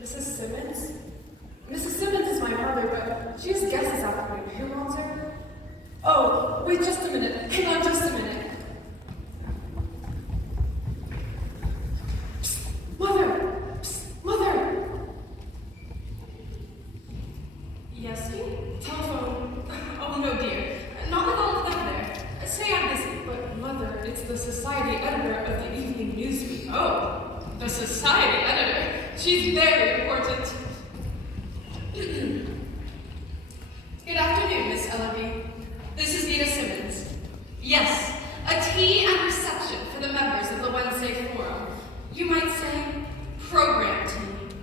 Mrs. Simmons? Mrs. Simmons is my mother, but she has guests this afternoon. Who wants her? Oh, wait just a minute. Hang on just a minute. Psst, Mother! Psst, Mother! Yes, dear? Telephone. Oh, no, dear. Not with all of them there. Say I'm busy, but Mother, it's the society editor of the evening newsweek. Oh, the society editor. She's very important. Good afternoon, Miss Ellaby. This is Nita Simmons. Yes, a tea and reception for the members of the Wednesday Forum. You might say, program tea.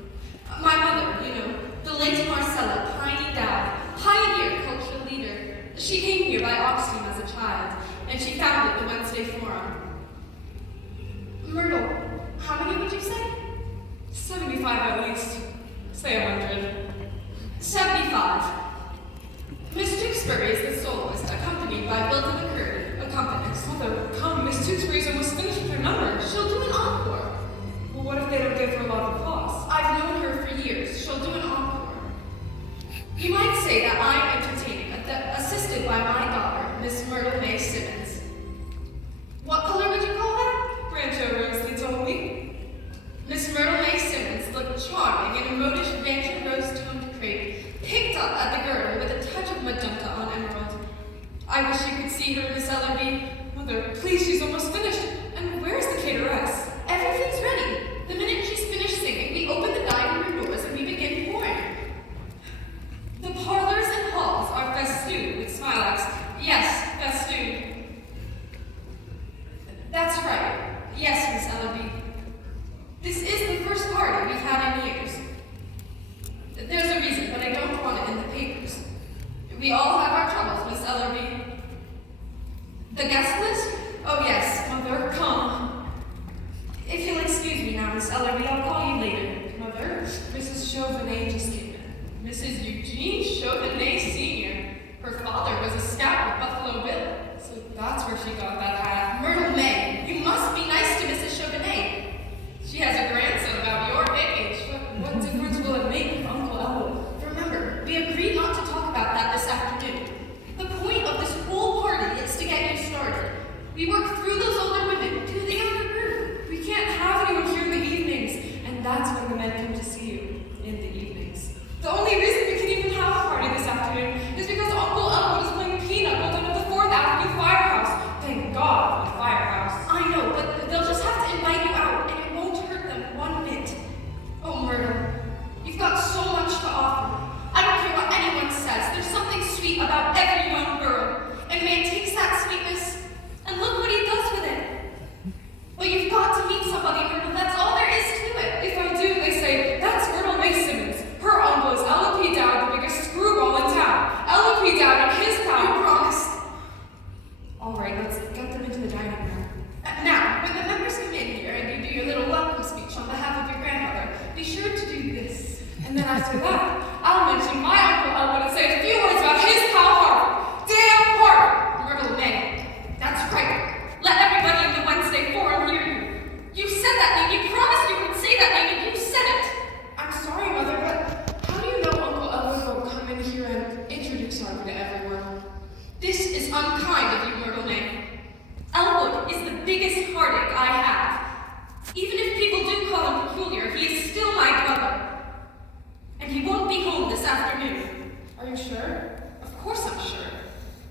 My mother, you know, the late Marcella Piney Dowd, pioneer cultural leader. She came here by Oxteam as a child, and she founded the Wednesday Forum. Myrtle, how many would you say? 75 at least. Say 100. 75. Miss Tewksbury is the soloist, accompanied by Bill to the Curd, accompanist. Mother, come, Miss Tewksbury's almost finished with her number. She'll do an encore. Well, what if they don't give her a lot of applause? I've known her for years. She'll do an encore. You might say that I'm entertaining, assisted by my daughter, Miss Myrtle May Simmons. What color would you call that? Rancho Rose leads only. Miss Myrtle May Simmons looked charming in a modish Rancho Rose-toned crepe, picked up at the girdle with a touch of magenta on emerald. I wish you could see her, Miss Ellaby. Mother, please, she's almost finished. And where's the cateress? Everything's ready. The minute she's finished singing, we open the dining room doors and we begin pouring. The parlors and halls are festooned with smilax. Yes, festooned. That's right. Yes, Miss Ellaby. This is the first party we've had in years. There's a reason, but I don't want it in the papers. We all have our troubles, Miss Ellaby. The guest list? Oh yes, Mother, come. If you'll excuse me now, Miss Ellaby, I'll call you later. Mother, Mrs. Chauvenet just came in. Mrs. Eugene Chauvenet Sr. Her father was a scout with Buffalo Bill, so that's where she got that hat. Myrtle May, you must be nice to Mrs. Chauvenet. She has a grandson about your age. What difference will it make with Uncle Elwood? Remember, we agreed not to talk about that this afternoon. The point of this whole party is to get you started. We work through those older women to the younger group. We can't have anyone here in the evenings, and that's when the men come to see you, in the evenings. The only reason we can even have a party this afternoon is because Uncle Elwood is playing pinochle down at the 4th Avenue Firehouse. Thank God for the firehouse. I know, but they'll just have to invite you out, and it won't hurt them one bit. Oh, Myrtle, you've got so much to offer. I don't care what anyone says. There's something sweet about every young girl. And man takes that sweetness, and look what he does with it. But you've got to meet somebody, Myrtle. That's all there is to it. If I do, they say, that's Myrtle May Simmons. Her uncle is Ella P. Dowd, the biggest screwball in town. Ella P. Dowd and his pal. You promised. All right, let's get them into the dining room. Now, when the members come in here and you do your little welcome speech on behalf of your grandmother, be sure to do this. And then after that, I'll mention my Uncle Elwood and say a few words about his pal Harvey. Damn Harvey! Myrtle May. That's right. Let everybody in the Wednesday Forum hear you. You said that name. You promised you would say that name, and you said it. I'm sorry, Mother, but how do you know Uncle Elwood will come in here and introduce Harvey to everyone? This is unkind of you, Myrtle May. Elwood is the biggest heartache I have. Even if people do call him peculiar, he is still my brother. And he won't be home this afternoon. Are you sure? Of course I'm sure.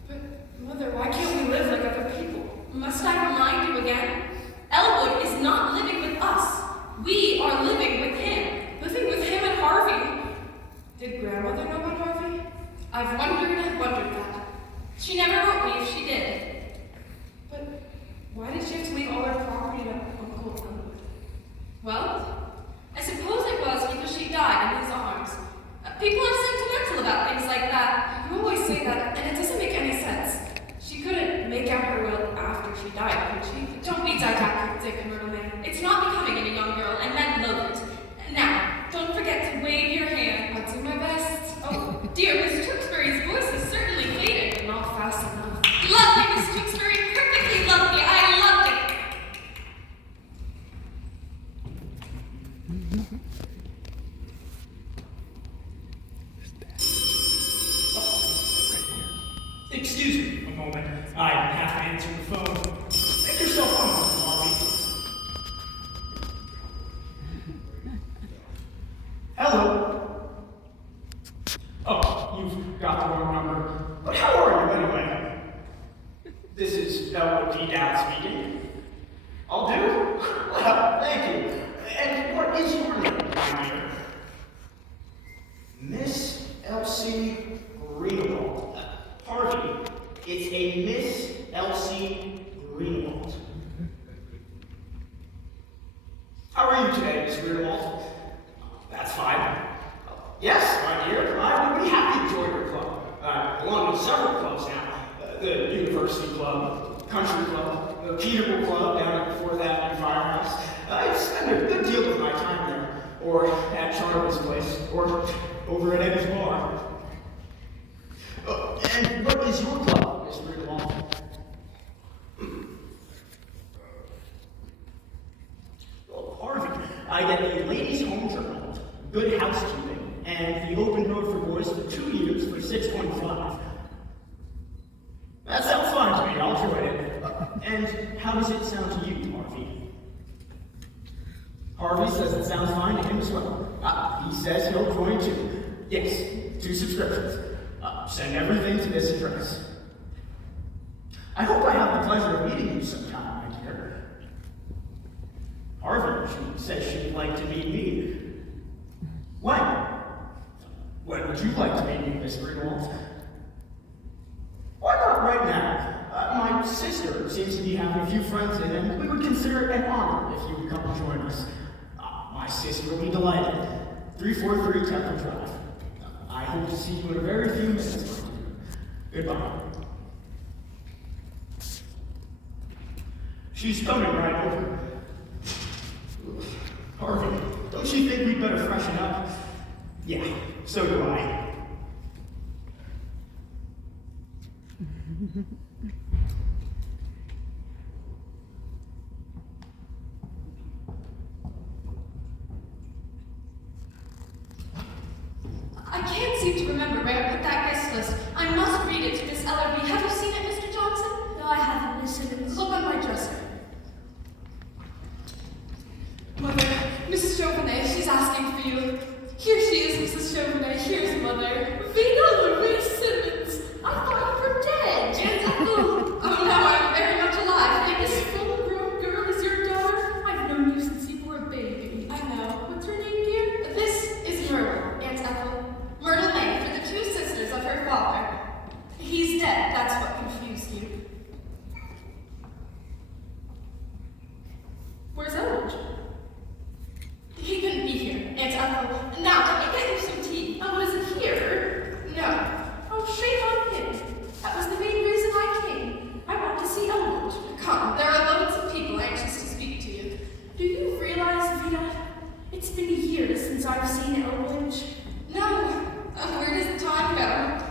But, Mother, why can't we live like other people? Must I remind you again? Elwood is not living with us. We are living with him. Living with him and Harvey. Did Grandmother know about Harvey? I've wondered and wondered that. She never wrote me if she did. But why did she have to leave all her property to Uncle Elwood? Well, I suppose it was because she died in his arms. People are sentimental about things like that. You always say that, and it doesn't make any sense. She couldn't make out her will after she died, could she? Don't be didactic. I'll do? Well, thank you. And what is your name, my dear? Miss Elsie Greenwald. Harvey, it's a Miss Elsie Greenwald. How are you today, Miss Greenwald? That's fine. Yes, my dear, I would be happy to join your club. I belong to several clubs now. The University Club, Country Club, the Peterborough Club down at the 4th Avenue Firehouse. I spend a good deal of my time there, or at Charlie's place, or over at Eddie's bar. And what is your club, Miss Greenwald? Well, Harvey, I get the Ladies' Home Journal, Good Housekeeping, and the Open Road for Boys for 2 years for 6.5. That sounds fine to me, I'll join it. And how does it sound to you, Harvey? Harvey says it sounds fine to him as well. He says he'll join too. Yes, 2 subscriptions. Send everything to this address. I hope I have the pleasure of meeting you sometime, my dear. Harvey, she says she'd like to meet me. When? When would you like to meet me, Miss Greenwald? Why not right now? My sister seems to be having a few friends in, and we would consider it an honor if you would come and join us. My sister will be delighted. 343 Temple Drive. I hope to see you in a very few minutes, my dear. Goodbye. She's coming right over. Harvey, don't you think we'd better freshen up? Yeah, so do I. I can't seem to remember where I put that guest list. I must read it to Miss Ellerby. Have you seen it, Mr. Johnson? No, I haven't, Miss Simmons. Look on my dresser. Mother, Mrs. Chauvenet, she's asking for you. Here she is, Mrs. Chauvenet. Here's Mother. Vina Louise Simmons. I thought you were dead. Aunt Ethel. Oh, no, I'm very much alive. And this full-grown girl is your daughter? I've known you since you were a baby. I know. What's her name, dear? This is Myrtle, Aunt Ethel. Myrtle May, for the 2 sisters of her father. He's dead, that's what confused you. Where's Elwood? He couldn't be here, Aunt Ethel. Now, let me get you some tea. Oh, isn't here? No. Oh, shame on him. That was the main reason I came. I want to see Elwood. Come, there are loads of people anxious to speak to you. Do you realize, Vina? It's been years since I've seen Elwood. No. Where does the time go?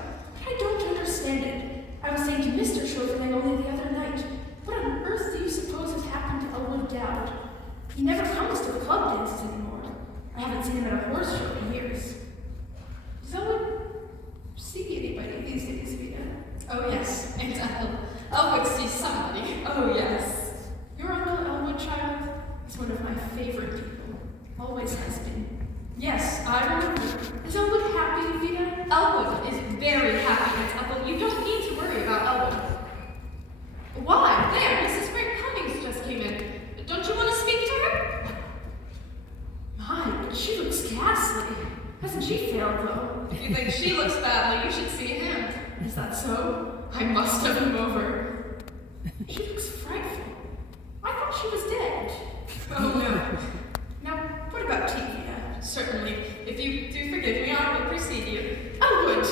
I don't understand it. I was saying to Mr. Chauvenet only the other night, what on earth do you suppose has happened to Elwood Dowd? He never comes to the club dances anymore. I haven't seen him at a horse show in years. Does Elwood see anybody these days, Vina? Oh, yes, Aunt Ethel. Elwood sees somebody. Oh, yes. Your Uncle Elwood, child, is one of my favorite people. Always has been. Yes, I remember. Is Elwood happy, Vina? Elwood is very happy, Aunt Ethel. You don't need to worry about Elwood. Why? There, Mrs. Frank Cummings just came in. Don't you want to speak to her? My, but she looks ghastly. Hasn't she failed, though? If you think she looks badly, you should see him. Is that so? I must have him over. She looks frightful. I thought she was dead. Oh, no. Now, what about tea, Vina? Certainly. If you do forgive me, I will precede you. Elwood!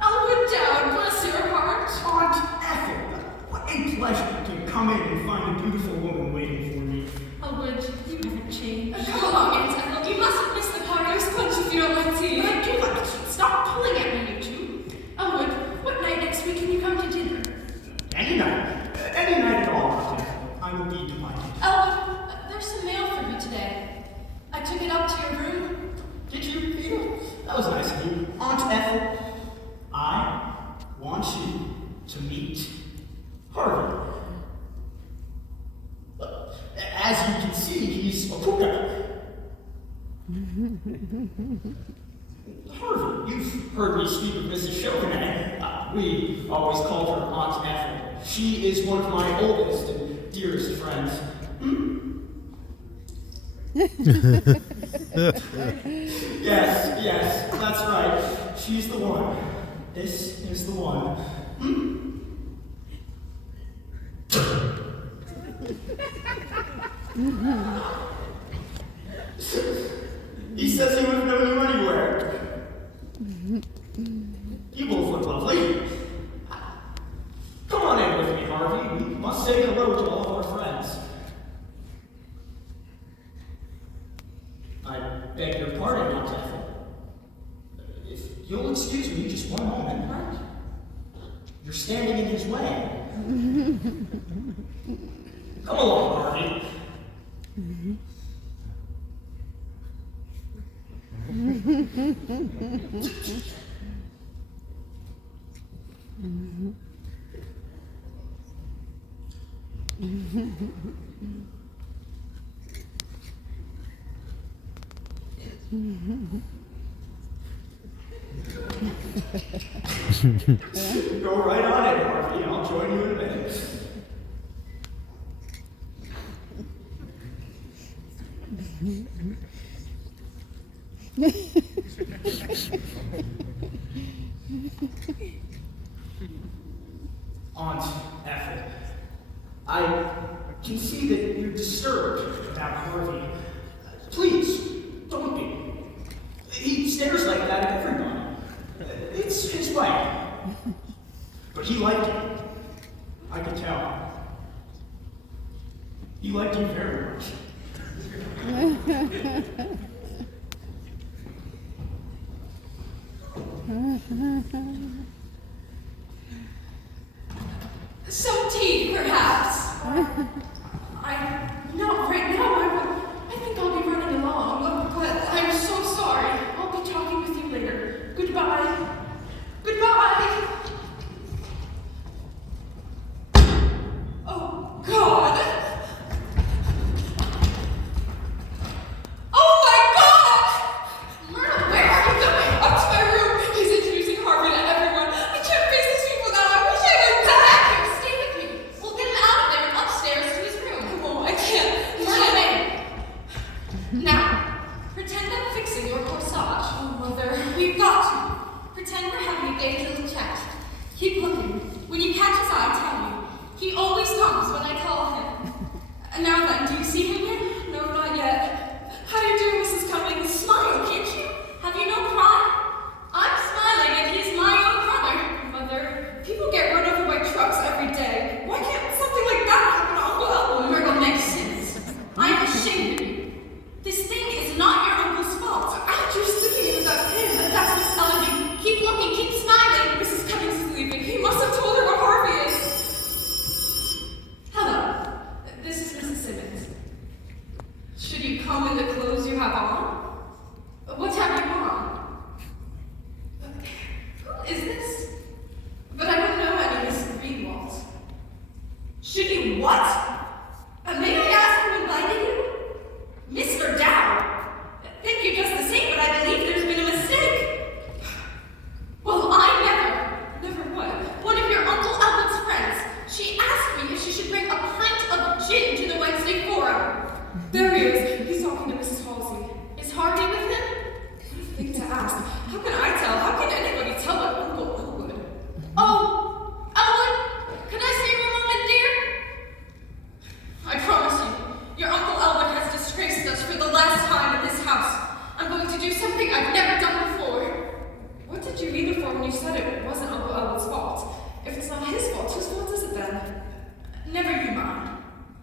Elwood Dowd, bless your heart! Aunt Ethel, what a pleasure to come in and find a beautiful woman waiting for me. Elwood, you haven't changed. Come along, Aunt Ethel. You mustn't miss the Paradise Punch if you don't like tea. But I do like tea. Stop pulling at me, you two. Elwood, what night next week can you come to dinner? Any night at all, Aunt Ethel. I will be delighted. Elwood, there's some mail for you today. I took it up to your room. Did you, Peter? That was nice of you. Aunt Ethel, I want you to meet Harvey. As you can see, he's a puka. Harvey, you've heard me speak of Mrs. Chauvenet. We always called her Aunt Ethel. She is one of my oldest and dearest friends. Yes, that's right. She's the one. This is the one. He says he would have known you anywhere. You both look lovely. Come on in with me, Harvey. We must say hello to all of our friends. I beg your pardon, Aunt Ethel. If you'll excuse me just one moment, right? You're standing in his way. Come along, Harvey. Go right on in, Harvey. I'll join you in a minute. Aunt Ethel, I can see that you're disturbed about Harvey. Please, don't be. He stares like that at everyone. It's his way. But he liked you. I could tell. He liked you very much. Some tea, perhaps. Not right now. I think I'll be running along. But I'm so sorry. I'll be talking with you later. Goodbye. Goodbye. Oh, God. Oh, my God! Myrtle, where are you going? Up to my room. He's introducing Harvey to everyone. I can't face these people now. I wish I would die. Stay with me. We'll get him out of there and upstairs to his room. Oh, I can't. Myrtle, wait. Now, pretend I'm fixing your corsage. Oh, Mother, we've got to. Pretend we're having a gay little chat. Keep looking. When you catch his eye, tell me. He always comes when I call him. And now then, do you see him yet? No, not yet. How do you do, Mrs. Cummings? Smile, can't you? Have you no pride? I'm smiling and he's my own brother. Mother, people get run over by trucks every day. Why can't something like that happen to Uncle Elwood? Myrtle, makes sense. I'm ashamed of you. This thing is not your uncle's fault. You're sticking with that pin. That's Miss Ellaby. Keep looking, keep smiling. Mrs. Cummings is leaving. He must have told her what Harvey is. Hello. This is Mrs. Simmons. Should you come in the clothes you have on? What have you on? Who is this? But I don't know any Miss Greenwald. Should you what? May I ask who invited you? Mr. Dowd. Thank you just the same, but I believe there's been a mistake. Well, I never would. One of your Uncle Elwood's friends. She asked me if she should bring a pint of gin to the Wednesday forum. There he is. He's talking to Mrs. Halsey. Is Harvey with him? What a thing to ask. How can I tell? How can anybody tell but Uncle Elwood? Oh, Elwood, can I see you a moment, dear? I promise you, your Uncle Elwood has disgraced us for the last time in this house. I'm going to do something I've never done before. What did you mean before when you said it wasn't Uncle Elwood's fault? If it's not his fault, whose fault is it then? Never you mind.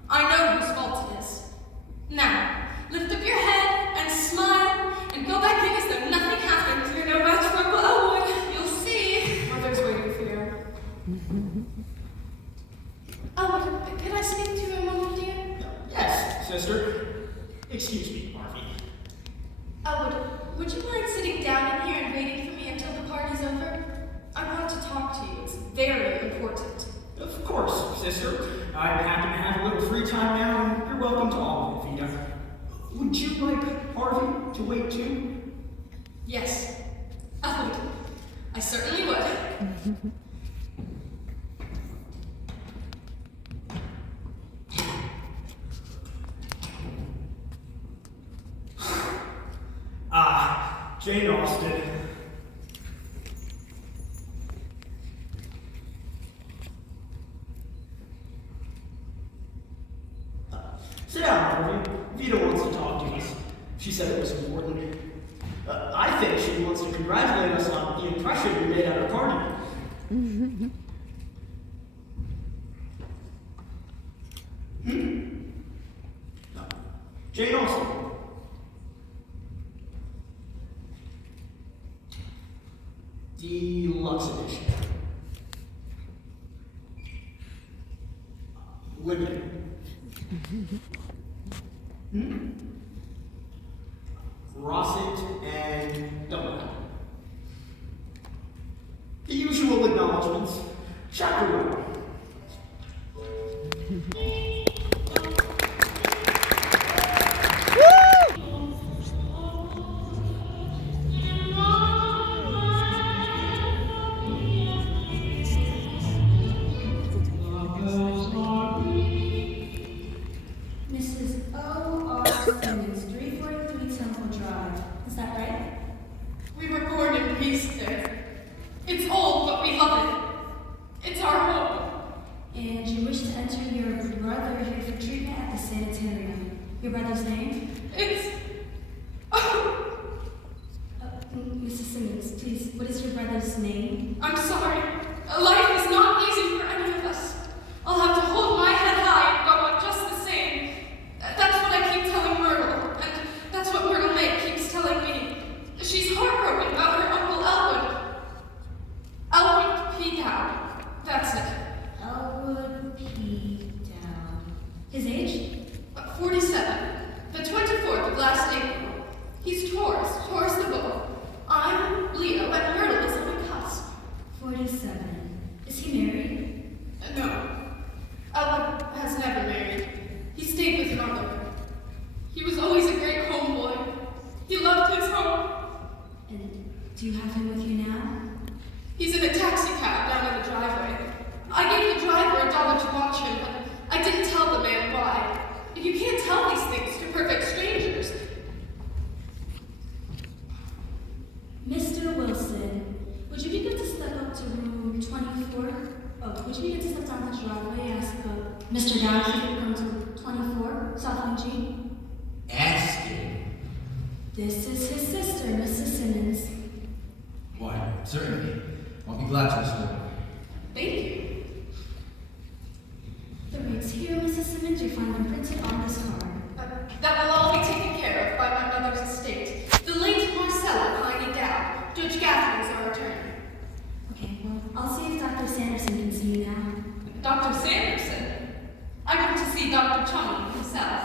I know whose fault it is. Now, lift up your head and smile and go back in as though nothing happened. You're no match for Uncle Elwood. You'll see. Mother's waiting for you. Elwood, can I speak to you a moment, dear? Yes, sister. Excuse me, Harvey. Elwood, would you mind sitting down in here and waiting for me until the party's over? I want to talk to you. It's very important. Of course, sister. I happen to have a little free time now, and you're welcome to all of it, Vida. Would you like Harvey to wait too? Yes, I would. I certainly would. Jane Austen. Sit down, Harvey. Vita wants to talk to us. She said it was important. I think she wants to congratulate us on the impression we made at her party. No. Jane Austen. Deluxe edition. Limited. Rossett and Dunlap. The usual acknowledgements. Chapter 1. Mrs. O.R. Simmons, 343 Temple Drive. Is that right? We were born and raised there. It's old, but we love it. It's our home. And you wish to enter your brother here for treatment at the sanitarium. Your brother's name? It's... Mrs. Simmons, please, what is your brother's name? I'm sorry. Life is not easy for any of us. I'll have to hold my head high and go on just the same. That's what I keep telling Myrtle, and that's what Myrtle May keeps telling me. She's heartbroken about her Uncle Elwood. Elwood P. Dowd. That's it. Elwood P. Dowd. His age? 47. The 24th of last April. He's Taurus the bull. I'm Leo, and Myrtle is on the cusp. 47. Is he married? No. Elwood has never married. He stayed with mother. He was always a great homeboy. He loved his home. And do you have him with you now? He's in a taxi cab down in the driveway. I gave the driver $1 to watch him, but I didn't tell the man why. You can't tell these things to perfect strangers. Mr. Wilson, would you be good to step up to room 24? Oh, would you be good to step down the driveway, ask Mr. Dowd if he could come to 24, South Wing G? Asking? This is his sister, Mrs. Simmons. Why, certainly. I'll be glad to restore. Thank you. The rates here, Mrs. Simmons, you find them printed on this card. That will all be taken care of by my mother's estate. The late Marcella Piney Dowd. Judge Gatherin's our attorney. Okay, well, I'll see if Dr. Sanderson can see you now. Dr. Sanderson? I went to see Dr. Chumley himself.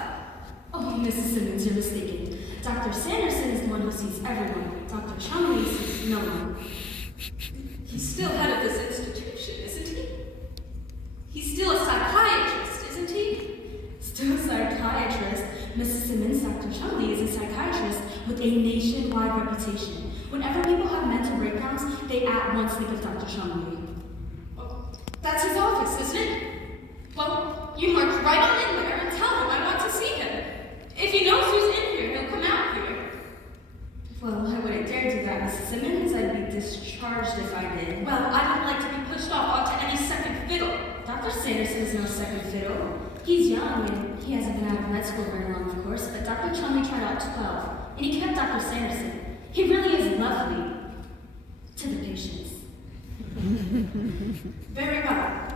Oh, Mrs. Simmons, you're mistaken. Dr. Sanderson is the one who sees everyone. Dr. Chumley sees no one. He's still head of this institution, isn't he? He's still a psychiatrist, isn't he? Still a psychiatrist. Mrs. Simmons, Dr. Chumley is a psychiatrist with a nationwide reputation. Whenever people have mental breakdowns, they at once think of Dr. Chumley. Well, that's his office, isn't it? Well, you march right on in there and tell him I want to see him. If he knows who's in here, he'll come out here. Well, I wouldn't dare do that, Mrs. Simmons. I'd be discharged if I did. Well, I don't like to be pushed off onto any second fiddle. Dr. Sanderson is no second fiddle. He's young and he hasn't been out of med school very long, of course, but Dr. Chumley tried out 12, and he kept Dr. Sanderson. He really is lovely to the patients. Very well.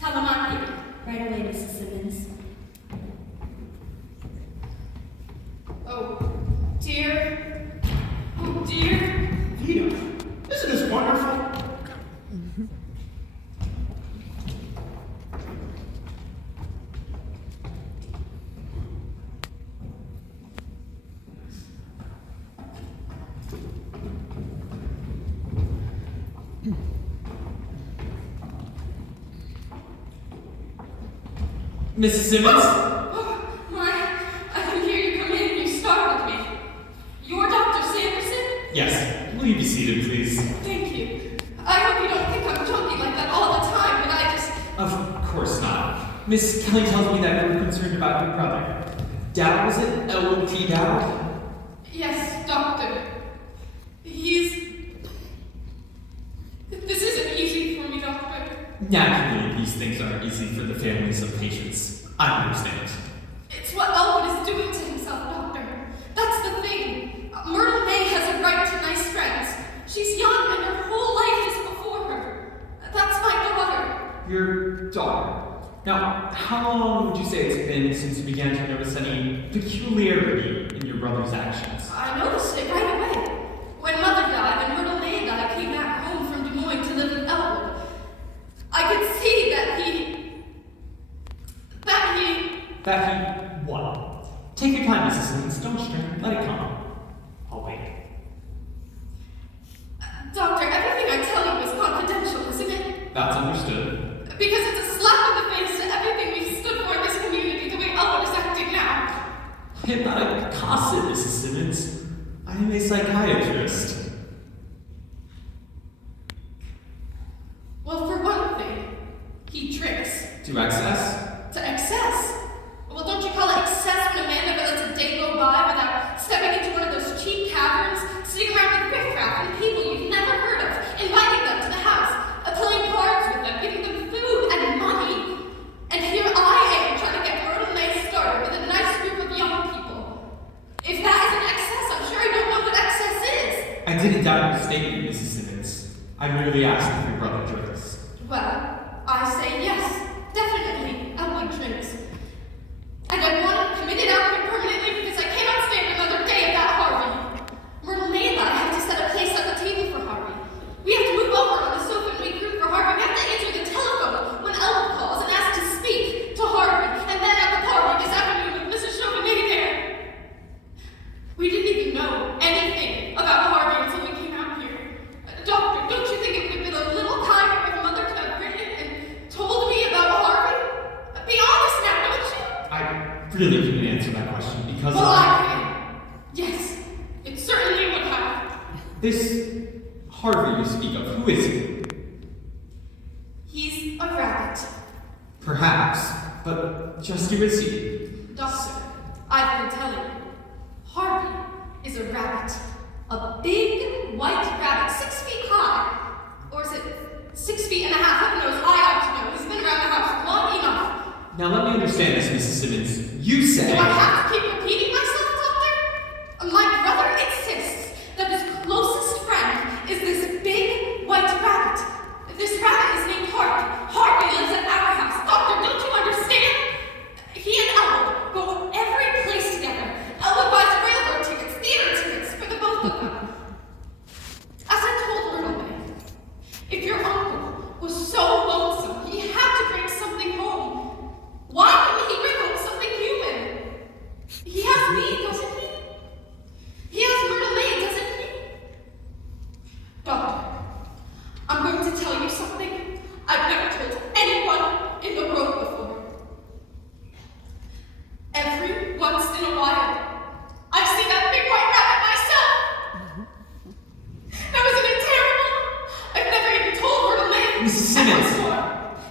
Tell him I'm here. Right away, Mrs. Simmons. Oh, dear. Oh, dear. Vita, isn't this wonderful? Mrs. Simmons? Oh, my. I can hear you come in and you startled me. You're Dr. Sanderson? Yes. Will you be seated, please? Thank you. I hope you don't think I'm joking like that all the time, but I just... Of course not. Miss Kelly tells me that you're concerned about your brother. Dowd, was it? Elwood P. Dowd? Yes, doctor. This isn't easy for me, Doctor. Naturally, these things aren't easy for the families of patients. I understand. It's what Elwood is doing to himself, Doctor. That's the thing. Myrtle May has a right to nice friends. She's young and her whole life is before her. That's my daughter. Your daughter. Now, how long would you say it's been since you began to notice any peculiarity in your brother's actions? I noticed it right away. When Mother died and Myrtle May and I came back home from Des Moines to live with Elwood, I could see that he... What? Take your time, Mrs. Simmons. Don't strain. Let it come. I'll wait. Doctor, everything I tell you is confidential, isn't it? That's understood. Because it's a slap in the face to everything we've stood for in this community, the way Elwood is acting now. I am not a gossip, Mrs. Simmons. I am a psychiatrist. Well, for one thing, he drinks. To excess? To excess? Well, don't you call it excess when a man never lets a day go by without stepping into one of those cheap caverns, sitting around with riffraff and people you've never heard of, inviting them to the house, playing cards with them, giving them food and money. And here I am trying to get Myrtle May started with a nice group of young people. If that isn't excess, I'm sure I don't know what excess is. I didn't doubt your statement, Mrs. Simmons. I merely asked if your brother drinks. Well, I say yes, definitely, Elwood drinks. And I want him committed out here permanently because I cannot stand another day of that Harvey. Myrtle May and I have to set a place at the table for Harvey. We have to move over on the sofa and make room for Harvey. We have to answer the telephone when Elwood calls and asks to speak to Harvey. And then at the party this afternoon with Mrs. Chauvenet there. We didn't even know anything about Harvey until we came out here. Doctor, don't you think it would have been a little kinder if Mother could have written and told me about Harvey? Be honest now, don't you? I really couldn't answer that question because Well, I can. Yes, it certainly would have. This Harvey you speak of, who is he? He's a rabbit. Perhaps, but just who is he? Doctor, I've been telling you. Harvey is a rabbit. A big white rabbit, 6 feet high. Or is it 6 feet and a half? Heaven knows, I ought to know. He's been around the house long enough. Now let me understand this, Mrs. Simmons. You say... Do I have to keep repeating myself, Doctor? My brother insists that his closest friend is this big white rabbit. This rabbit is named Harvey. Harvey lives at our house. Doctor, don't you understand? He and Elwood go every place together. Elwood buys railroad tickets, theater tickets for the both of them. As I told Myrtle May, if your uncle was so lonesome, he had to bring something home. Why couldn't he bring home something human? He has me, doesn't he? He has Myrtle May, doesn't he? Doctor, I'm going to tell you something I've never told anyone in the world before. Every once in a while, I see that big white rabbit myself. Now, isn't it terrible? I've never even told Myrtle May. Mrs. Simmons. And what's more,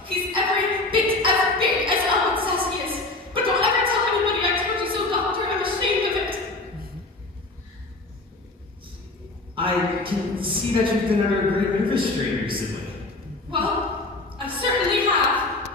he's every bit as big as Elwood says he is. But don't ever tell anybody I told you so, Doctor. I'm ashamed of it. I can see that you've been under a great nervous strain recently. Well, I certainly have.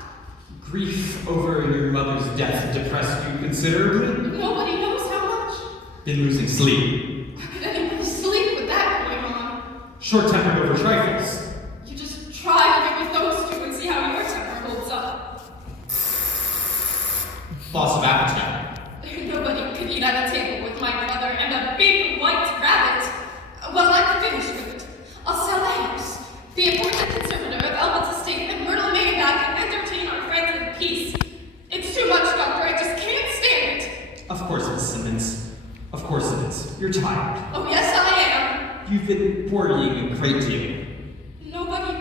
Grief over your mother's death depressed you considerably? Nobody knows how much. Been losing sleep. How could anybody sleep with that going on? Short-tempered over trifles. You just try living with those two and see how your temper holds up. Loss of appetite. Nobody could eat at a table with my brother and a big white rabbit. Well, I'm finished with it. I'll sell the house, be appointed conservator of Elwood's estate, and Myrtle May and I can entertain our friends in peace. It's too much, Doctor. I just can't stand it. Of course, Miss Simmons. Of course it is. You're tired. Oh, yes, I am. You've been worrying a great deal. Nobody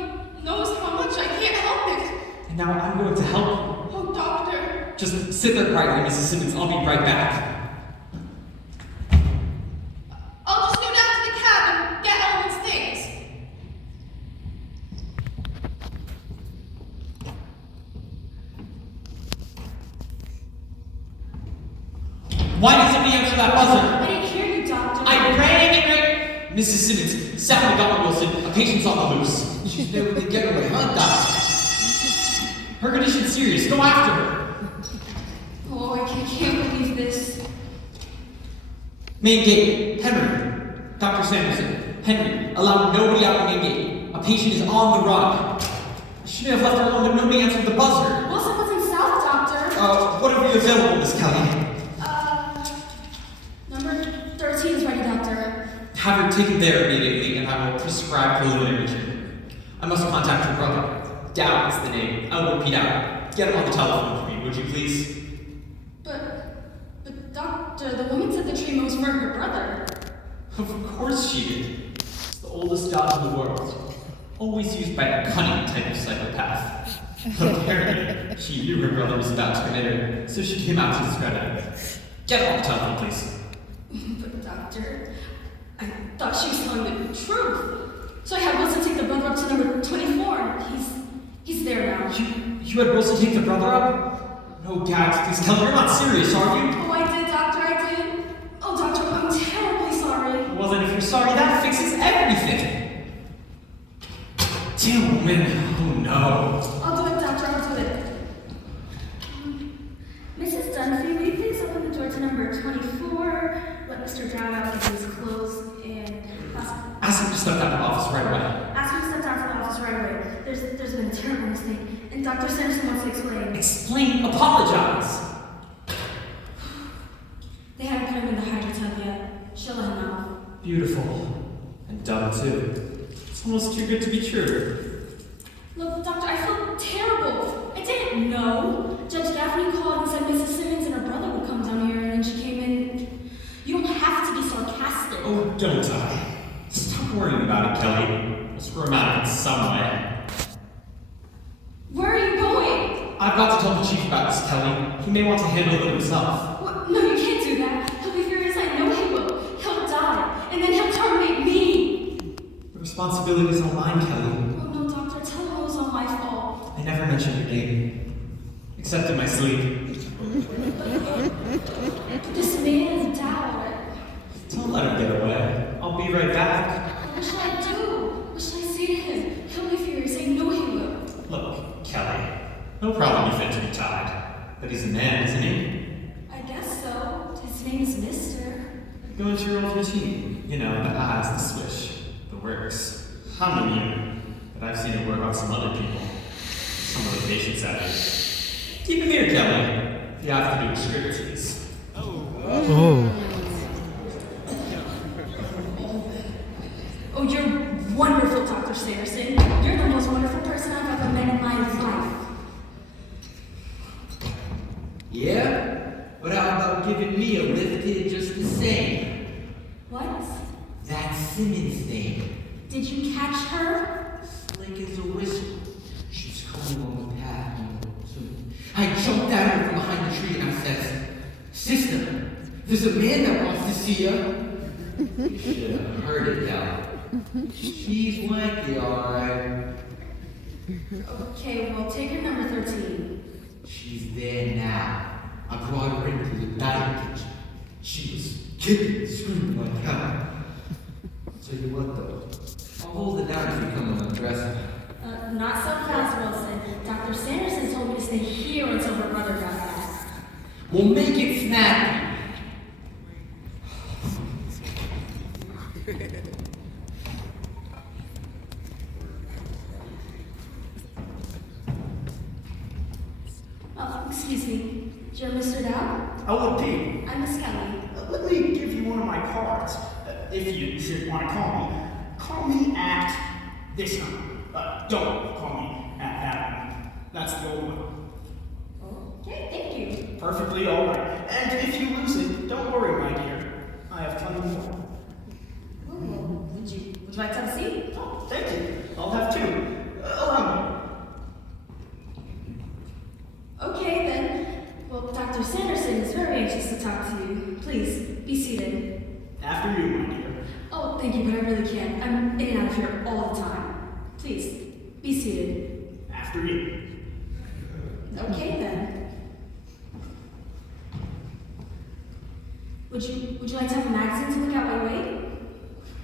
knows how much I can't help it. And now I'm going to help you. Oh, Doctor. Just sit there quietly, Mrs. Simmons. I'll be right back. I'll just go down to the cab and get Elwood's things. Why did somebody answer that buzzer? I didn't hear you, Doctor. I rang and rang. Mrs. Simmons, Sally Dr. Wilson, a patient's on the loose. She's never the getaway, huh, Doc? Her condition's serious. Go after her. Oh, I can't believe this. Main gate. Henry. Dr. Sanderson. Henry, allow nobody out the main gate. A patient is on the run. I shouldn't have left her alone, but nobody answered the buzzer. Wilson was in South, Doctor. What are we available, Miss Kelly? Number 13 is ready, Doctor. Have her taken there immediately, and I will prescribe preliminary treatment. I must contact your brother. Dow is the name. I will repeat out. Get him on the telephone for me, would you please? But Doctor, the woman said the treatment was for her brother. Of course she did. It's the oldest dog in the world. Always used by a cunning type of psychopath. Apparently, she knew her brother was about to commit her, so she came out to discredit him. Get him on the telephone, please. But Doctor, I thought she was telling the truth. So I had Wilson take the brother up to number 24. He's there now. You had Wilson take the brother up? No gags, please tell me you're not serious, are you? Oh, I did, Doctor, I did. Oh, Doctor, I'm terribly sorry. Well, then if you're sorry, that fixes everything. Damn woman, oh no. I'll do it, Doctor, I'll do it. Mrs. Dunphy, will you please open the door to number 24? Let Mr. Dowd out of his clothes and Ask him to step down to the office right away. ask him to step down to the office right away. There's been a terrible mistake, and Dr. Sanderson wants to explain. Explain, apologize. They haven't put him in the hydrotub yet. She'll let him out. Beautiful. And dumb too. It's almost too good to be true. Look, Doctor, I feel terrible. I didn't know. Judge Gaffney called and said Mrs. Simmons and her brother would come down here, and then she came in. You don't have to be sarcastic. Oh, don't I? Stop worrying about it, Kelly. We'll screw him out in some way. Where are you going? I've got to tell the chief about this, Kelly. He may want to handle it himself. What? No, you can't do that. He'll be furious. I know he will. He'll die, and then he'll terminate me. The responsibility is on mine, Kelly. Oh no, Doctor, tell him it was all my fault. I never mentioned your name. Except in my sleep. This man is Dowd. Don't let him get away. I'll be right back. What should I do? What should I say to him? He'll be furious. I know he will. Look, Kelly. No problem you fit to be tied. But he's a man, isn't he? I guess so. His name is Mister. Go into your old routine. You know, the eyes, the swish, the works. I'm immune, but I've seen it work on some other people. Some of the patients at it. Keep him here, Kelly. If you have to do striptease. Oh, you're wonderful, Dr. Sanderson. You're the most wonderful person I've ever met in my life. Yeah? But how about giving me a lift here just the same? What? That Simmons thing. Did you catch her? Slick as a whistle. She's coming on the path soon. I jumped at her from behind the tree and I says, Sister, there's a man that wants to see you. You should have heard it, Cal. She's wanky, alright. Okay, well, take her number 13. She's there now. I brought her into the dining kitchen. She was kicking and screaming like hell. Tell you what though, I'll hold it down if you come and undress her. Not so fast, Wilson. Dr. Sanderson told me to stay here until her brother got back. We'll make it snappy. Oh, excuse me. You're Mr. Dow? Oh, indeed. I'm Miss Kelly. Let me give you one of my cards. If you should want to call me. Call me at this number. Don't call me at that one. That's the old one. Okay, thank you. Perfectly all right. And if you lose it, don't worry, my dear. I have plenty more. Oh, would you like to have a seat? Oh, thank you. I'll have two. Allow me. Okay, then. Well, Dr. Sanderson is very anxious to talk to you. Please, be seated. After you, my dear. Oh, thank you, but I really can't. I'm in and out of here all the time. Please, be seated. After you. Okay, then. Would you like to have a magazine to look at while you wait?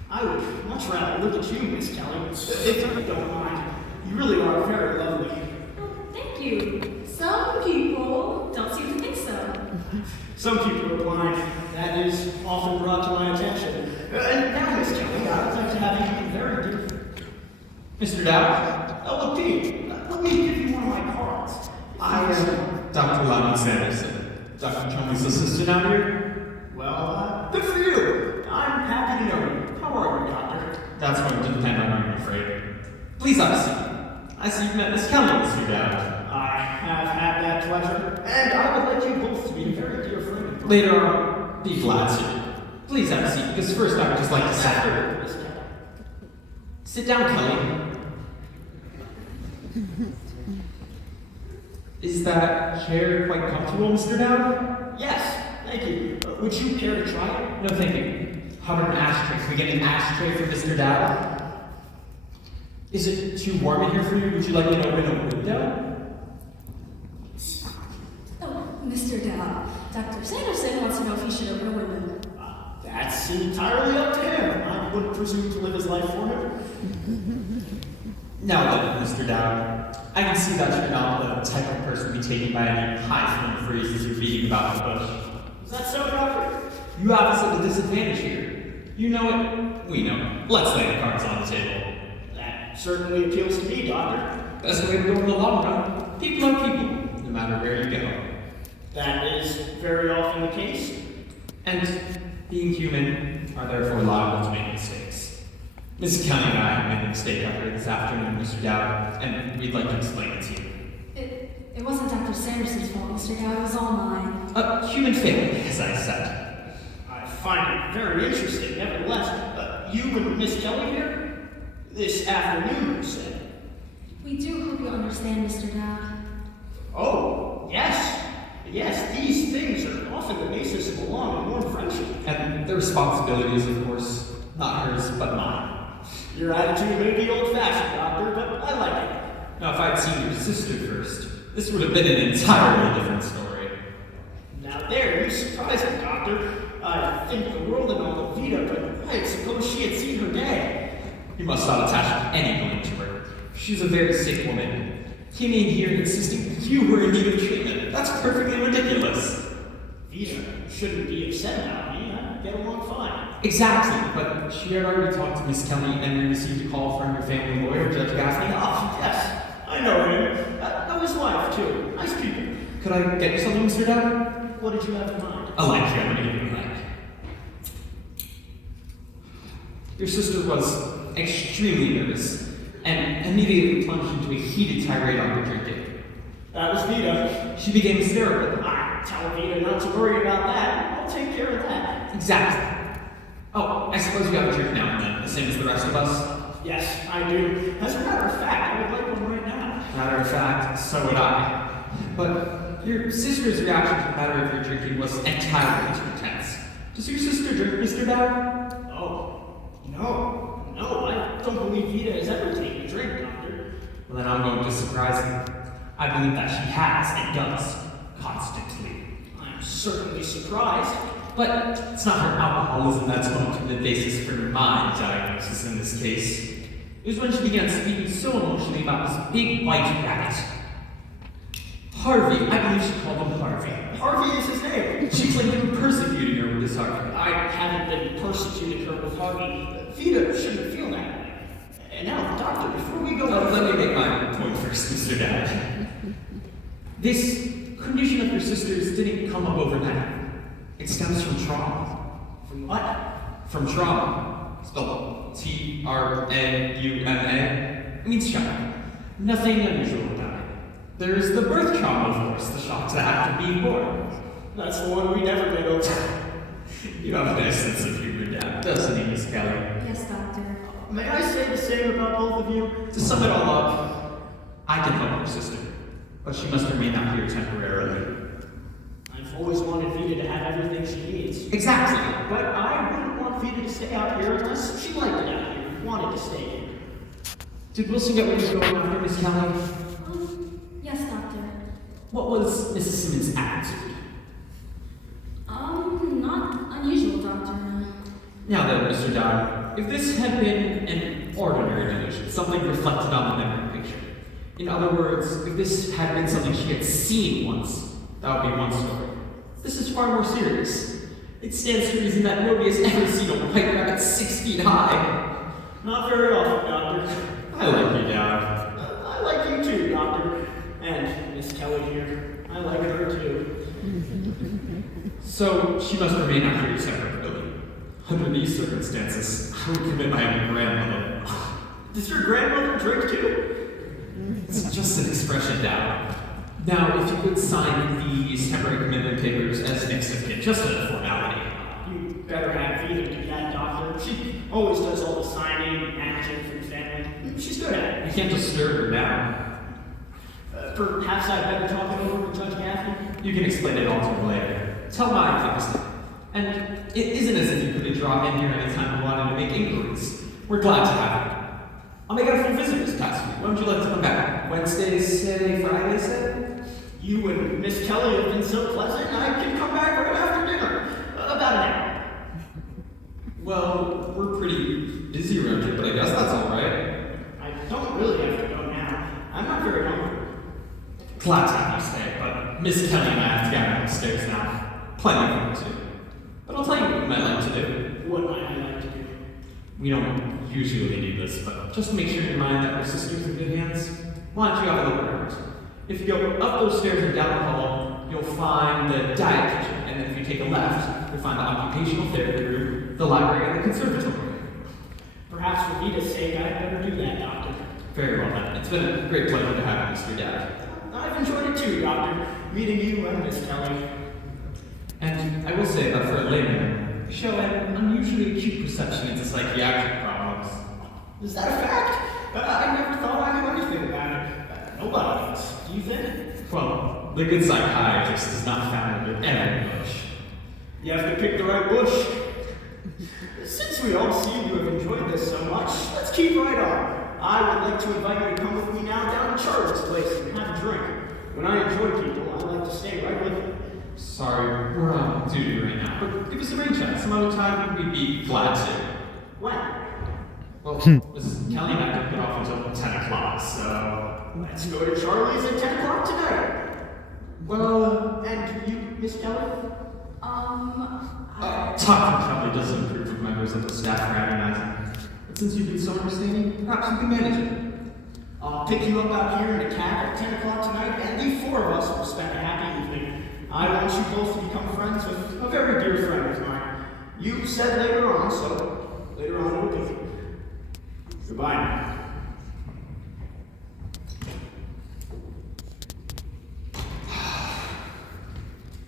I would much rather look at you, Miss Kelly, if you don't mind. You really are very lovely. Oh, thank you. Some people don't seem to think so. Some people are blind. That is often brought to my attention. And now, Miss Kelly, I would like to have you be very different. Mr. Dowd, LP, let me give you one of my cards. I am Dr. Lonnie Sanderson, Dr. Chumley's assistant out here. Well, good for you. I'm happy to know you. How are you, Doctor? That's going to depend on you, I'm afraid. Please have a seat. I see you've met Miss Kelly, Mr. Dowd. I have had that pleasure, and I would like you both to be a very dear friend. Later on, be glad to. Please have a seat, because first I would just like to After Miss Kelly. sit down, Kelly. Is that chair quite comfortable, Mr. Dowd? Yes, thank you. Would you care to try it? No, thank you. How about an ashtray? Can we get an ashtray for Mr. Dowd? Is it too warm in here for you? Would you like me to open a window? Oh, Mr. Dow, Dr. Sanderson wants to know if he should open a window. That's entirely up to him. I wouldn't presume to live his life for him. Now then, Mr. Dowd, I can see that you're not the type of person to be taken by any highfalutin phrases you're reading about in the bush. Is that so, Doctor? You have us at a disadvantage here. You know it, we know it. Let's lay the cards on the table. That certainly appeals to me, Doctor. That's the way to go in the long run. People are people, no matter where you go. That is very often the case. And being human are therefore liable to make mistakes. Miss Kelly and I made a mistake out here this afternoon, Mr. Dowd, and we'd like to explain it to you. It wasn't Dr. Sanderson's fault, Mr. Dow. It was all mine. A human failing, as I said. I find it very interesting, nevertheless. You and Miss Kelly here? This afternoon, you said. We do hope you understand, Mr. Dow. Oh, yes. Yes, these things are often the basis of a long and warm friendship. And the responsibility is, of course, not hers, but mine. Your attitude may be old-fashioned, Doctor, but I like it. Now, if I'd seen your sister first, this would have been an entirely different story. Now there, you surprise me, Doctor. I think the world and all of Vita, but I suppose she had seen her day. You must not attach any blame to her. She's a very sick woman. Came in here insisting you were in need of treatment. That's perfectly ridiculous. Vita shouldn't be upset about me. I get along fine. Exactly, but she had already talked to Miss Kelly and we received a call from your family lawyer, Judge Gaffney. Oh, yes, I know him. Know his wife, too. Nice people. Could I get you something, Mr. Dowd? What did you have in mind? A lecture, I'm going to give you a lecture. Your sister was extremely nervous and immediately plunged into a heated tirade on her drinking. That was Vita. She became hysterical. I tell Vita not to worry about that. I'll take care of that. Exactly. Oh, I suppose you have a drink now and then, the same as the rest of us? Yes, I do. As a matter of fact, I would like one right now. Matter of fact, so would I. But your sister's reaction to the matter of your drinking was entirely too intense. Does your sister drink, Mr. Dowd? Oh, no, I don't believe Vita has ever taken a drink, Doctor. Well, then I'm going to surprise you. I believe that she has and does constantly. I'm certainly surprised. But it's not her alcoholism that's going to be the basis for my diagnosis in this case. It was when she began speaking so emotionally about this big white rabbit. Harvey, I believe she called him Harvey. Harvey is his name. She claimed you were persecuting her with this Harvey. I haven't been persecuting her with Harvey. Vita shouldn't feel that way. And now, Doctor, before we go... Let me make my point first, Mr. Dowd. This condition of your sister's didn't come up overnight. It stems from trauma. From what? From trauma. Spelled Trauma. It means shock. Nothing unusual about it. There's the birth trauma, of course, the shock to the act of being born. That's the one we never get over. You have a nice sense of humor, Dad, doesn't he, Miss Kelly? Yes, Doctor. May I say the same about both of you? To sum it all up, I can help your sister, but she must remain out here temporarily. I've always wanted Vita to have everything she needs. Exactly. But I wouldn't want Vita to stay out here unless she liked it out here, wanted to stay here. Did Wilson get what he was going after, Miss Kelly? Yes, Doctor. What was Mrs. Simmons' attitude? Not unusual, Doctor. Now then, Mr. Dowd, if this had been an ordinary delusion, something reflected on the memory picture, in other words, if this had been something she had seen once, that would be one story. This is far more serious. It stands to reason that nobody has ever seen a white rabbit 6 feet high. Not very often, Doctor. I like you, Dowd. I like you too, Doctor. And Miss Kelly here. I like her too. So, she must remain after your separate building. Under these circumstances, I would commit my own grandmother. Does your grandmother drink too? It's just an expression, Dowd. Now, if you could sign these temporary commitment papers as next of kin, just a formality. You better have Vita do that, Doctor. She always does all the signing and managing for the family. She's good at You it. can't disturb her now. Perhaps I'd better talk it over with Judge Gaffney. You can explain it all to her later. Tell my things. And it isn't as if you couldn't drop in here anytime you wanted to make inquiries. We're glad to have you. I'll make it a full visit this past week. When would you like to come back? Wednesday, say, Friday, say? You and Miss Kelly have been so pleasant, I can come back right after dinner. About an hour. Well, we're pretty busy around here, but I guess that's all right. I don't really have to go now. I'm not very hungry. Glad to have you stay, but Miss Kelly and I have to get upstairs now. Plenty of work to do. But I'll tell you what we might like to do. What might I like to do? We don't usually do this, but just to make sure in mind that our sister's in good hands, why don't you have a look around? If you go up those stairs and down the hall, you'll find the diet kitchen, and then if you take a left, you'll find the occupational therapy room, the library, and the conservatory. Perhaps for Vita's sake, I'd better do that, Doctor. Very well then. It's been a great pleasure to have you, Mr. Dad. I've enjoyed it too, Doctor. Meeting you and Miss Kelly. And I will say that for a layman, you show an unusually acute perception into psychiatric problems. Is that a fact? I never thought I knew anything about it. Nobody does. Do you think? Well, the good psychiatrist is not found under every bush. You have to pick the right bush. Since we all seem to have enjoyed this so much, let's keep right on. I would like to invite you to come with me now down to Charlie's place and have a drink. When I enjoy people, I like to stay right with them. Sorry, we're on duty right now, but give us a ring check. Some other time we'd be glad to. When? Well, Mrs. Kelly and I don't get off until 10 o'clock, so... Let's go to Charlie's at 10 o'clock tonight. Well, And you, Miss Kelly? talking probably doesn't approve of members of the staff fraternizing. But since you've been so understanding, perhaps you can manage it. I'll pick you up out here in a cab at 10 o'clock tonight, and the four of us will spend a happy evening. I want you both to become friends with a very dear friend of mine. You said later on, so later on we'll be. Goodbye now.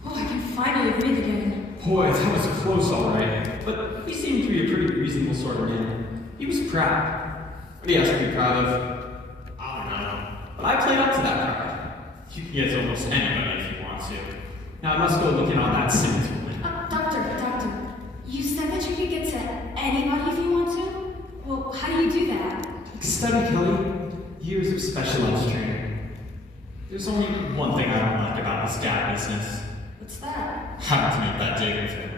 Oh, I can finally breathe again. Boy, that was close, all right. But he seemed to be a pretty reasonable sort of man. He was proud. What do you have to be proud of? I don't know. But I played up to that pride. You can get to almost anybody if you want to. Now I must go look in on that Simmons woman. Doctor, you said that you could get to anybody if you want to? Well, how do you do that? Study, Kelly. Years of specialized training. There's only one thing I don't like about this guy business. What's that? Having to make that dig with him.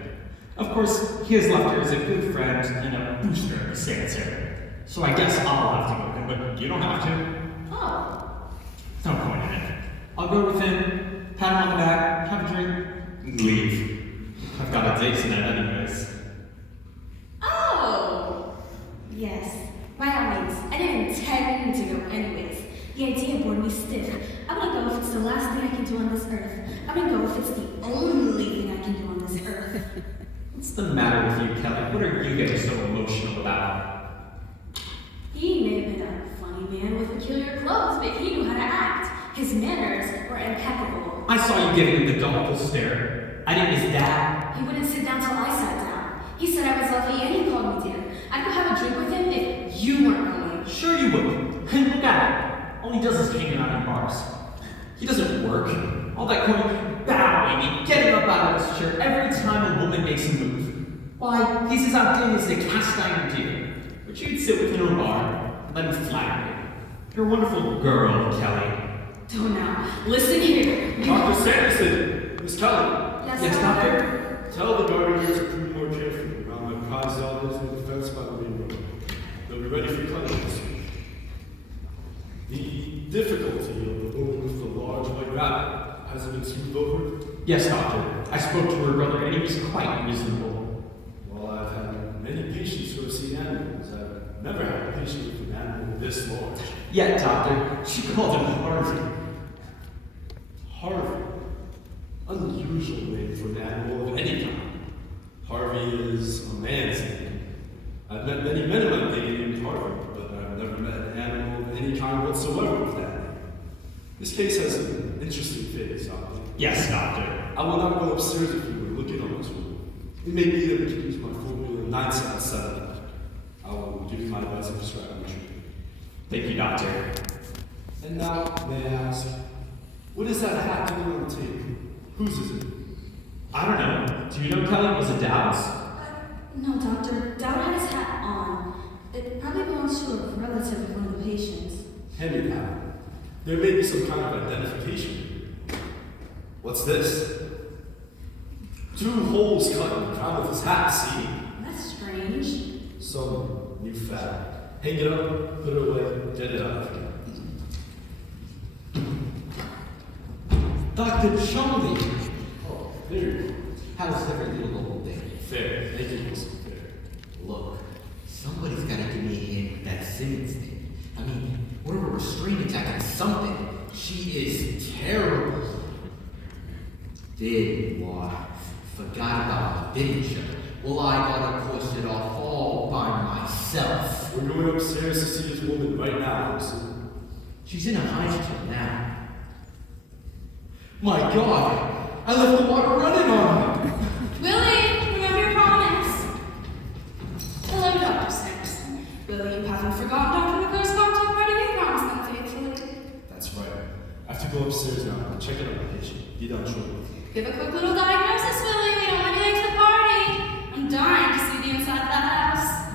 Of course, he has left her as a good friend and a booster of the sanitary. So I guess I'll have to go with him, but you don't have to. Oh. No point in it. I'll go with him, pat him on the back, have a drink, and leave. I've got a date tonight anyways. Oh! Yes, by all means. I didn't intend to go anyways. The idea bored me stiff. I'm gonna go if it's the last thing I can do on this earth. I'm gonna go if it's the only thing I can do on this earth. What's the matter with you, Kelly? What are you getting so emotional about? He may have been a funny man with peculiar clothes, but he knew how to act. His manners were impeccable. I saw you giving him the doubtful stare. I didn't miss that. He wouldn't sit down till I sat down. He said I was lovely and he called me dear. I'd go have a drink with him if you weren't going. Sure you would. And look at him. All he does is hanging out in bars. He doesn't work. All that going, bowing and getting up out of his chair every time a woman makes a move. Why, he's as outdone as a cast iron deer. But you'd sit with him in a bar and let him flatter you. You're a wonderful girl, Kelly. Don't now. Listen here. Dr. Sanderson, Miss Kelly. Yes, Yes, doctor? doctor? Tell the gardeners to prove more carefully around the cause Yes, doctor. I spoke to her brother and he was quite reasonable. Well, I've had many patients who have seen animals. I've never had a patient with an animal this large. Yeah, doctor. She called him Harvey. Harvey. Unusual name for an animal of any kind. Harvey is a man's name. I've met many men in my day named Harvey, but I've never met an animal of any kind whatsoever with that name. This case has an interesting phase, doctor. Yes, doctor. I will not go upstairs if you were looking on this room. It may be that we can use my formula 977. I will give you my advice and prescribe the treatment. Thank you, doctor. And now, may I ask, what is that hat doing on the table? Whose is it? I don't know. Do you know, Kelly? Was it Dow's? No, Doctor. Dowd had his hat on. It probably belongs to a relative of one of the patients. Hand me that. There may be some kind of identification. What's this? 2 holes cut in the crown of his hat, see? That's strange. Some new fad. Hang it up, put it away, get it out. Dr. Chumley, Oh, there you go. how's every little old thing? Fair. Thank you, Wilson. Fair. Look, somebody's got to give me a hint with that Simmons thing. I mean, what a restraint attack or something. She is terrible. Did what? Forgot about the didn't you? Well, I gotta push it off all by myself. We're going upstairs to see this woman right now, Wilson. She's in a hydrogen now. My God! I left the water running on her! Willie, remember your promise. Hello, Dr. Sanderson. Willie, you haven't forgotten Dr. McClure's cocktail party. You promised them faithfully. That's right. I have to go upstairs now and check it on my patient. Be done shortly. Give a quick little diagnosis, Willie. We don't want you late to the party. I'm dying to see the inside of that house.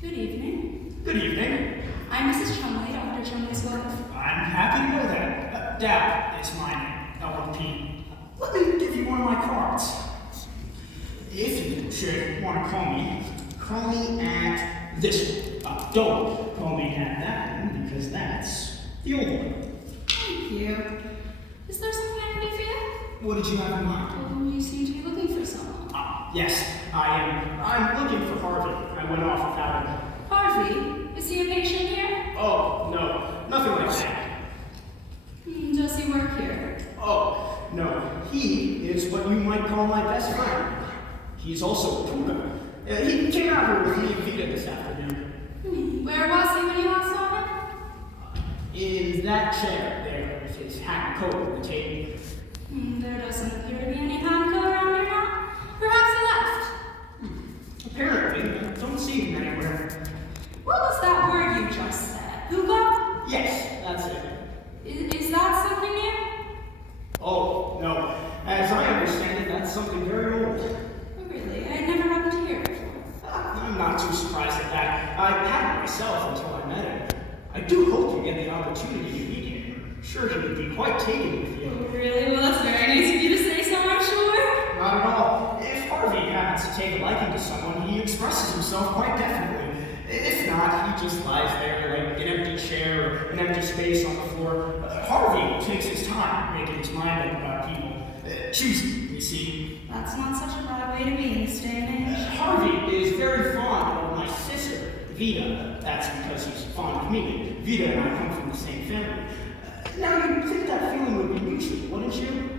Good evening. Good evening. I'm Mrs. Chumley, Dr. Chumley's wife. I'm happy to know that. Dowd is my name, LP. Let me give you one of my cards. If you should want to call me at this one. Don't call me at that one because that's the old one. Thank you. Is there something I can do for you? What did you have in mind? Oh, you seem to be looking for someone. Yes, I am. I'm looking for Harvey. I went off without him. Harvey, is he a patient here? Oh, no, nothing like that. Does he work here? Oh, no, he is what you might call my best friend. He's also a cougar. He came out here with me and Vita this afternoon. Where was he when you last saw him? In that chair there with his hat and coat on the table. There doesn't appear to be any hand coat around here now. Perhaps he left. Apparently, I don't see him anywhere. What was that word you just said? Hookah? Yes, that's it. Is that something new? Oh, no. As I understand it, that's something very old. Oh, really? I never happened to hear it before. I'm not too surprised at that. I hadn't myself until I met him. I do hope you get the opportunity to meet him. I'm sure he would be quite taken with you. Oh, really? Well, that's very nice of you to say so, I'm sure. Not at all. If Harvey happens to take a liking to someone, he expresses himself quite definitely. If not, he just lies there like an empty chair or an empty space on the floor. Harvey takes his time making his mind up about people. Choosing, you see. That's not such a bad way to be in this day and age. Harvey is very fond of my sister, Vita. That's because he's fond of me. Vita and I come from the same family. Now, you'd think that feeling would be mutual, wouldn't you?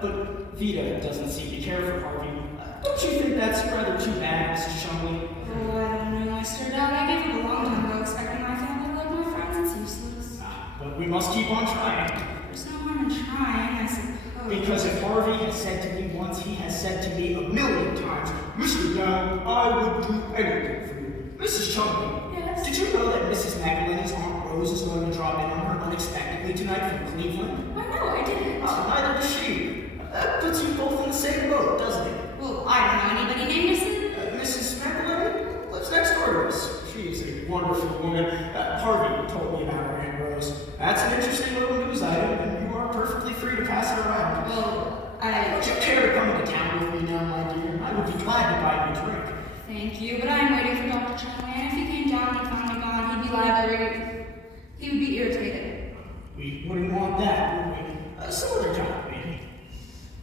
But Vita doesn't seem to care for Harvey. Don't you think that's rather too bad, Mrs. Chumley? Oh, I don't know, Mr. Dowd. I gave up a long time ago expecting my family to love my friends. It's useless. But we must keep on trying. There's no harm in trying, I suppose. Because if Harvey has said to me once, he has said to me 1,000,000 times, Mr. Dowd, I would do anything for you. Mrs. Chumley, Yes? did you know that Mrs. Magdalene's Aunt Rose is going to drop in on her unexpectedly tonight from Cleveland? Oh, no, I didn't. Neither does she. That puts you both in the same boat, doesn't it? Well, I don't know anybody named Mrs. Mrs. Magdalene lives next door to us. She is a wonderful woman. Harvey told me about her Aunt Rose. That's an interesting little news item, and you are perfectly free to pass it around. Well, Would you care to come into town with me now, my dear? I would be glad to buy you a drink. Thank you, but I'm waiting for Dr. Chumley, and if he came down and found me gone, he'd library, he would be irritated. We wouldn't want that, would we? Some other time, maybe.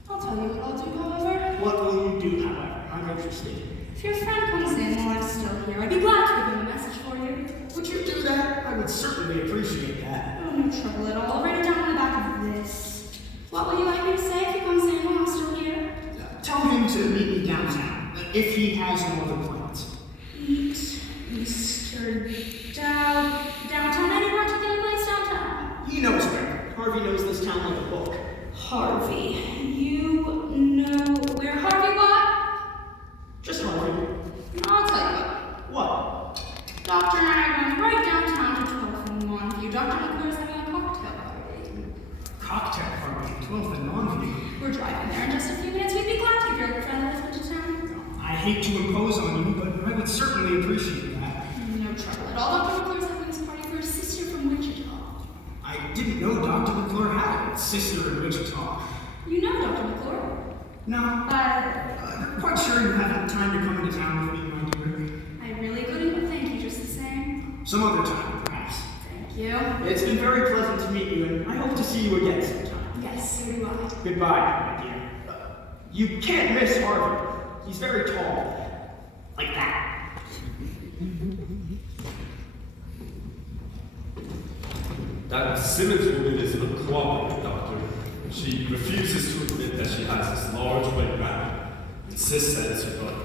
I'll tell you what I'll do, however. What will you do, however? I'm interested. If your friend comes in while I'm still here, I'd be glad to give him a message for you. Would you do that? I would certainly appreciate that. Oh, no trouble at all. I'll write it down on the back of this. What will you like me to say if he comes in while I'm still here? Tell him to meet me downtown, if he has no other plans. Meet Mr. Dowd downtown. Any particular place downtown? He knows where. Harvey knows this town like a book. Harvey. You know where Harvey what? Just Harvey. I'll tell you what. What? Doctor and I are going right downtown to 12th and Longview. Dr. McClure's having a cocktail party. Cocktail party, 12th and Longview. We're driving there in just a few minutes. We'd be glad to give your friend a lift into town. I hate to impose on you, but I would certainly appreciate that. No trouble at all. Dr. McClure's having this party for his sister from Wichita. I didn't know Dr. McClure had a sister in Wichita. You know Dr. McClure? No, I'm quite sure you haven't time to come into town with me, my dear. I really couldn't, but thank you just the same. Some other time, perhaps. Thank you. It's been very pleasant to meet you, and I hope to see you again sometime. Yes, so do I. Goodbye, my dear. You can't miss Harvey. He's very tall. Like that. That Simmons woman is an uncooperative doctor. She refuses to admit that she has this large white rabbit. Insists that it's her brother.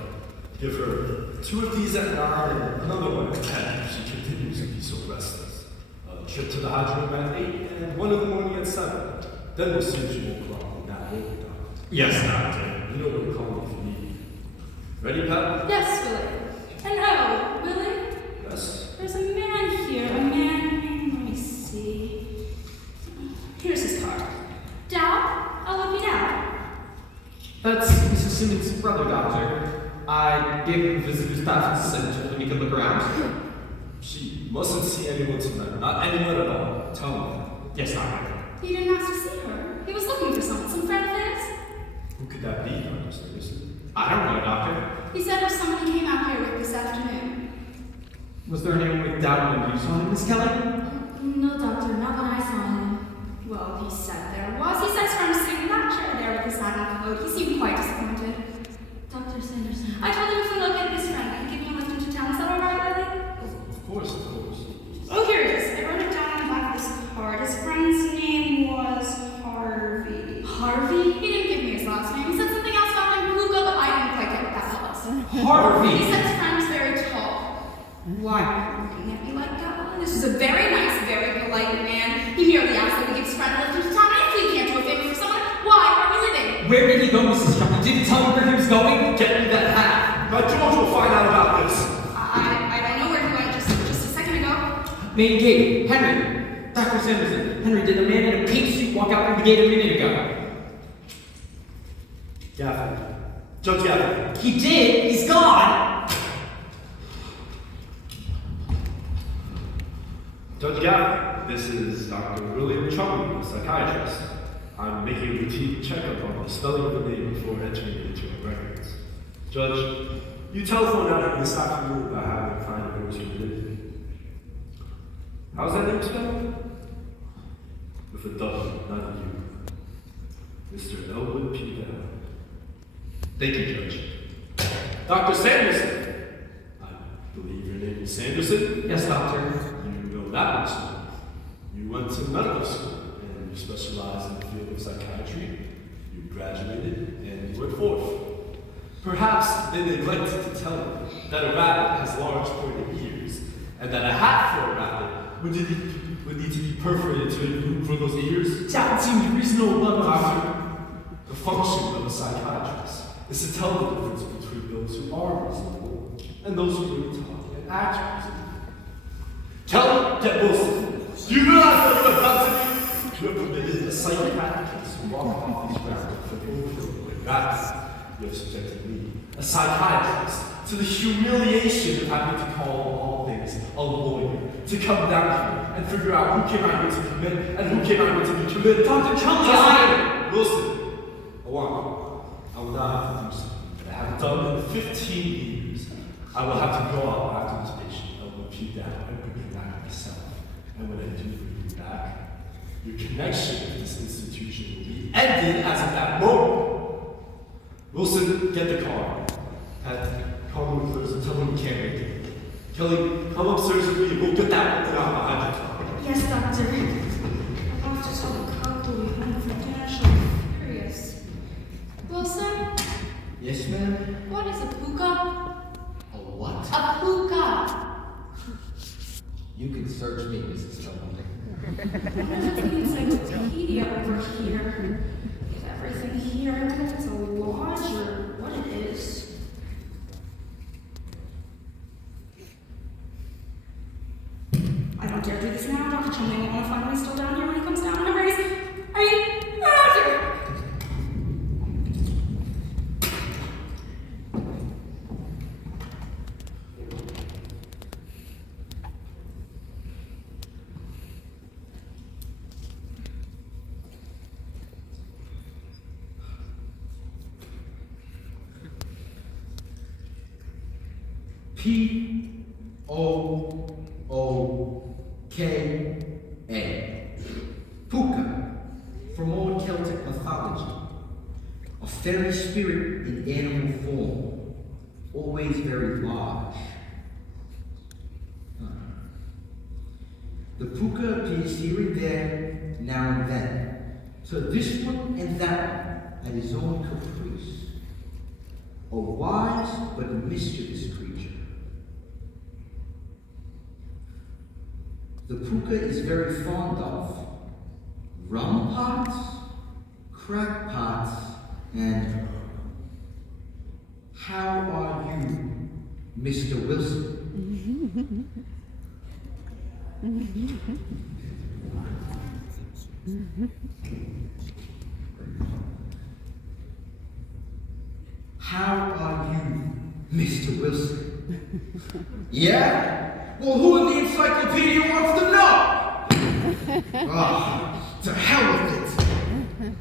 Give her 2 of these at 9 and another one at 10 if she continues to be so restless. A trip to the hydro at 8 and 1 in the morning at 7. Then we'll see if she won't cooperate. Now, won't we, doctor? Yes, doctor. You know where to call if you need me. Ready, Pat? Yes, Willie. And oh, Willie, Yes. there's a man here. A man, let me see. Here's his card. Dowd? I'll look you down. That's Mrs. Simmons' brother, doctor. I gave him a visitor's pass and told him he could look around. She mustn't see anyone tonight. Not anyone at all. Tell me that. Yes, doctor. He didn't ask to see her. He was looking for someone, some friend of his. Who could that be, Dr. Sanderson? I don't know, doctor. He said it was someone he came out here with this afternoon. Was there anyone with doubt when you saw him, Miss Kelly? No, doctor, not when I saw him. Well, he said there was. He said his friend was sitting in that chair there with his hat on the coat. He seemed quite disappointed. Dr. Sanderson. I told him if we look at his friend, I could give him a lift into town. Is that all right, Willie? Of course, of course. Oh, here it is. I wrote it down on the back of this card. His friend's name was Harvey. Harvey? He didn't give me his last name. He said something else about him, Luca, but I didn't quite get what that was. He Harvey! said his friend was very tall. Why are you looking at me like that? This is a very nice, very polite man. He merely asked that we give his friend a lift into town. And if we can't do a favor for someone, why are we living? Where did he go, Mrs. Kelly? Did he tell me where he was going? Get me that hat. Now, George will find out about this. I don't know where he went just a second ago. Main gate. Henry. Dr. Sanderson. Henry, did a man in a pink suit walk out through the gate a minute ago? Gaffney. Judge Gaffney. He did? He's gone! Judge Gaffney, this is Dr. William Chung, a psychiatrist. I'm making a routine checkup on the spelling of the name before entering it into our records. Judge, you telephoned out this afternoon about having a client of yours who did. How's that name spelled? With a W, not a U. Mr. Elwood P. Down. Thank you, Judge. Dr. Sanderson! I believe your name is Sanderson? Yes, doctor. You know that much now. You went to medical school and you specialized in the field of psychiatry. You graduated and you went forth. Perhaps they neglected to tell you that a rabbit has large pointed ears and that a hat for a rabbit would need to be perforated to include for those ears. That seems reasonable enough, doctor. The function of a psychiatrist is to tell the difference between those who are reasonable and those who really talk and act reasonable. Kelly, get Wilson. Do you realize what you're about to do? You have permitted a psychiatrist to walk off these grounds for overfilled with rabbits. You have subjected me, a psychiatrist, to the humiliation of having to call all things a lawyer to come down here and figure out who came out here to commit and who came out here to be committed. Dr. Kelly, Wilson, Alon, I will not have to do something that I have done in 15 years. I will have to go out after this patient. I will repeat that and bring it back. And when I do bring you back, your connection with this institution will be ended as of that moment. Wilson, get the car. Pat, call the close and tell them we can't make it. Kelly, come upstairs with me. We'll get that one out behind the car. Yes, doctor. I lost just all the car will be home for dinner, so I'm curious. Wilson, Yes, ma'am? what is a puka? A what? A puka. You can search me, Mrs. Stone. That's the encyclopedia over here. There's everything here. I don't know if it's a lodge or what it is. I don't dare do this now. Dr. Chumley won't want to find me still down here when he comes down in a race. Doctor! P-O-O-K-A. Puka, from old Celtic mythology. A fairy spirit in animal form, always very large. The puka appears here and there, now and then, to this one and that one at his own caprice. A wise but mischievous creature. The puka is very fond of rum pots, crack pots, and how are you, Mr. Wilson? How are you, Mr. Wilson? Yeah? Well, who in the encyclopedia wants to know? Ah, to hell with it.